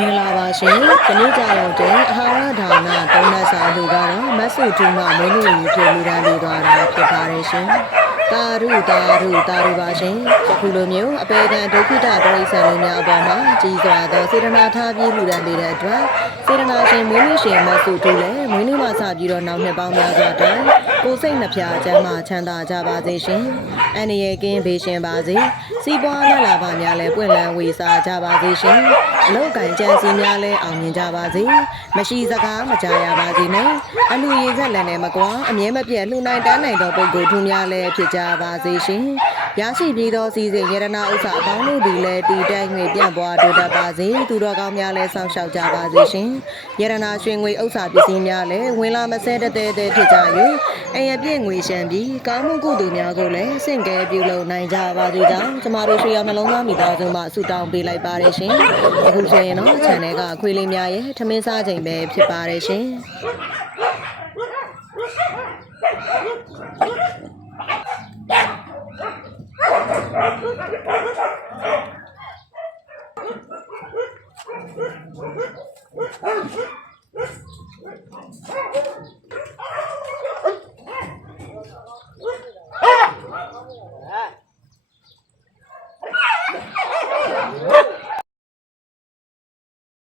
မင်္ဂလာပါရှင်။ဒီနေ့ကြာရောက်တဲ့အဟာရဒါနသုံးနတ်စာလူကတော့မတ်စုတူမမင်းတို့ယူဖြစ်လူတန်းပြီးသွားတာဖြစ်ပါတယ်ရှင်။ တာရုတာရုတာရုပါရှင်။အခုလိုမျိုးအပေကံဒုက္ခိတပရိစ္ဆန်လေးများအပေါ်မှာကြီးစွာသောစေတနာထားပြီးလူတန်းနေတဲ့အတွက်စေတနာရှင်မွေးနေ့ရှင်မတ်စုတူလည်းမွေးနေ့မှာစပြီးတော့နောက်နှစ်ပေါင်းများစွာတိုင်ကိုယ်စိတ်နှဖျားချမ်းသာချမ်းသာကြပါစေရှင်။အန္တရာယ်ကင်းဘေးရှင်ပါစေ။စီးပွားလာလာပါများလည်းပွင့်လန်းဝေစားကြပါစေရှင်။အလောက်ကံကြံစီများလည်းအောင်မြင်ကြပါစေ။မရှိစကားမကြားရပါစေနဲ့။အလူရည်ဆက်လည်းနဲ့မကွာအမြဲမပြတ်လှူနိုင်တန်းနိုင်သောပုဂ္ဂိုလ်ထူးများလည်းဖြစ်ကြပါစေရှင်။ရရှိပြီးသောစီစဉ်ယရနာဥစ္စာအပေါင်းတို့သည်လည်းတည်တတ်၍ပြန့်ပွားတိုးတက်ပါစေ။သူတော်ကောင်းများလည်းစောင့်ရှောက်ကြပါစေရှင်။ယရနာရွှေငွေဥစ္စာပစ္စည်းများလည်းဝင်လာမဆဲတဲ့တဲ့တဲ့ဖြစ်ကြ၍အိမ်အပြည့်ငွေရှမ်းပြီးကောင်းမှုကုသိုလ်များကိုလည်းစင့်ကဲပြုလုပ်နိုင်ကြပါစေကြောင်းကျမတို့ရွှေရောင်နှလုံးသားမိသားစုမှဆုတောင်းပေးလိုက်ပါတယ်ရှင်။အခုဆိုရင်တော့ channel ကခွေးလေးများရဲ့ထမင်းစားချိန်ပဲဖြစ်ပါတယ်ရှင်။ Ah!